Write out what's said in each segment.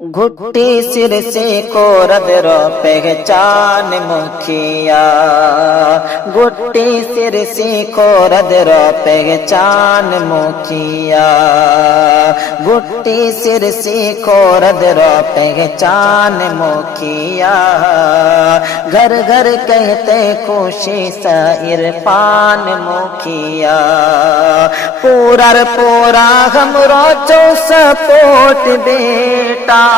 घुट्टी सिर से को रदरो पहचान मुखिया। घुट्टी सिर से को रदरो पहचान मुखिया। घुट्टी सिर से को रदरो पहचान मुखिया। घर घर कहते खुशी सा इरफान मुखिया। पूरा पूरा हमरो चो सपोर्ट बेटा।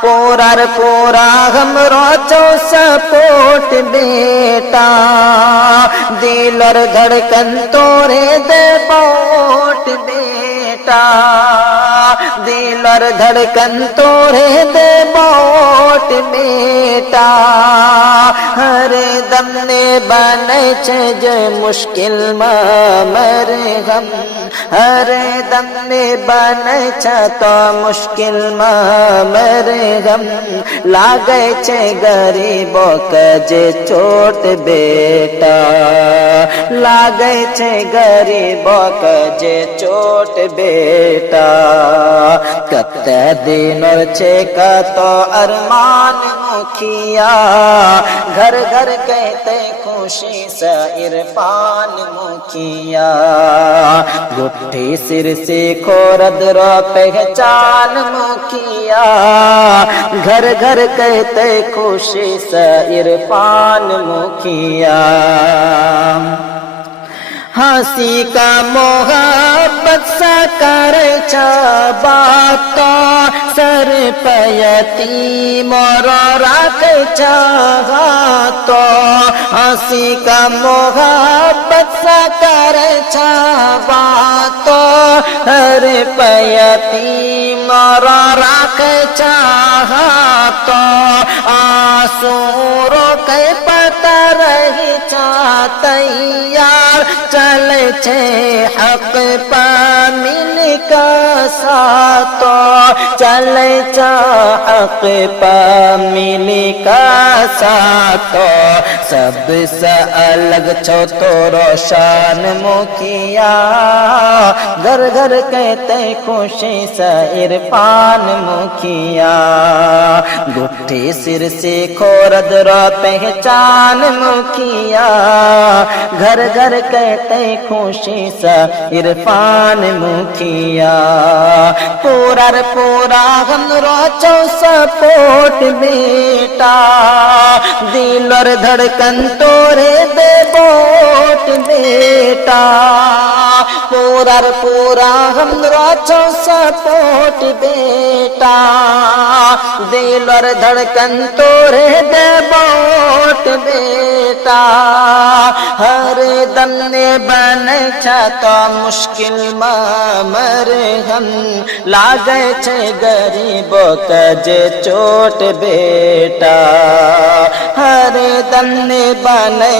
पूरा पूरा हमरो चो सपोर्ट बेटा। दिल और धड़कन तोरे दे बोट बेटा। दिल और धड़कन तोरे दे बोट बेटा। हर दम ने बने छे मुश्किल मर हम। हर दम ने बने छ तो मुश्किल मर हम। लागे छे गरीबो कजे चोट बेटा। लागे छे गरीबो कजे चोट बेटा। कते दिन और छे का तो अरमान मुखिया। घर घर कहते खुशी सा इरफान मुखिया। घुट्टी सिर से खोरद रो पहचान मुखिया। घर घर कहते खुशी सा इरफान मुखिया। हंसी का मोहब्बत सा कर बात सर पयती मोरो राख तो। हंसी का मोहब्बत सा कर बात हर पयती मोरो राख तो। आंसू रोक पता रही तैयार। चल छे हक पा मिल का सातो। चल हक पा मिल का सातो। सबसे अलग छो तो रोशन मुखिया। घर घर कहते खुशी सा इरफान मुखिया। घुट्टी सिर से खोरद रो पहचान मुखिया। घर घर कहते खुशी सा इरफान मुखिया। पूरा पूरा हमरो चो सपोर्ट बेटा। दिल और धड़कन तोरे दे बोट बेटा। पूरा पूरा हमरो चो सपोर्ट बेटा। दिल और धड़कन तोरे दे बोट बेटा। हर दम ने बने तो मुश्किल मर हम। लागे छे गरीबो कजे चोट बेटा। हर दम ने बने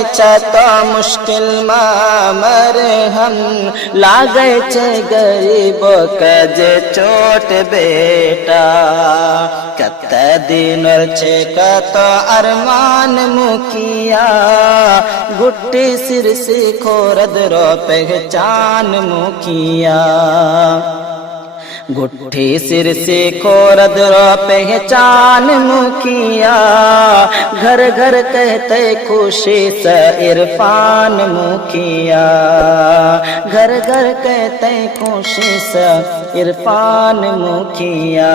तो मुश्किल मर हम। लागे छे गरीबो कजे चोट बेटा। कते दिन और छे तो अरमान मुखिया। घुट्टी सिर से खोरद रो पहचान मुखिया। घुट्टी सिर से खोरद रो पहचान मुखिया। घर घर कहते खुशी सा इरफान मुखिया। घर घर कहते खुशी सा इरफान मुखिया।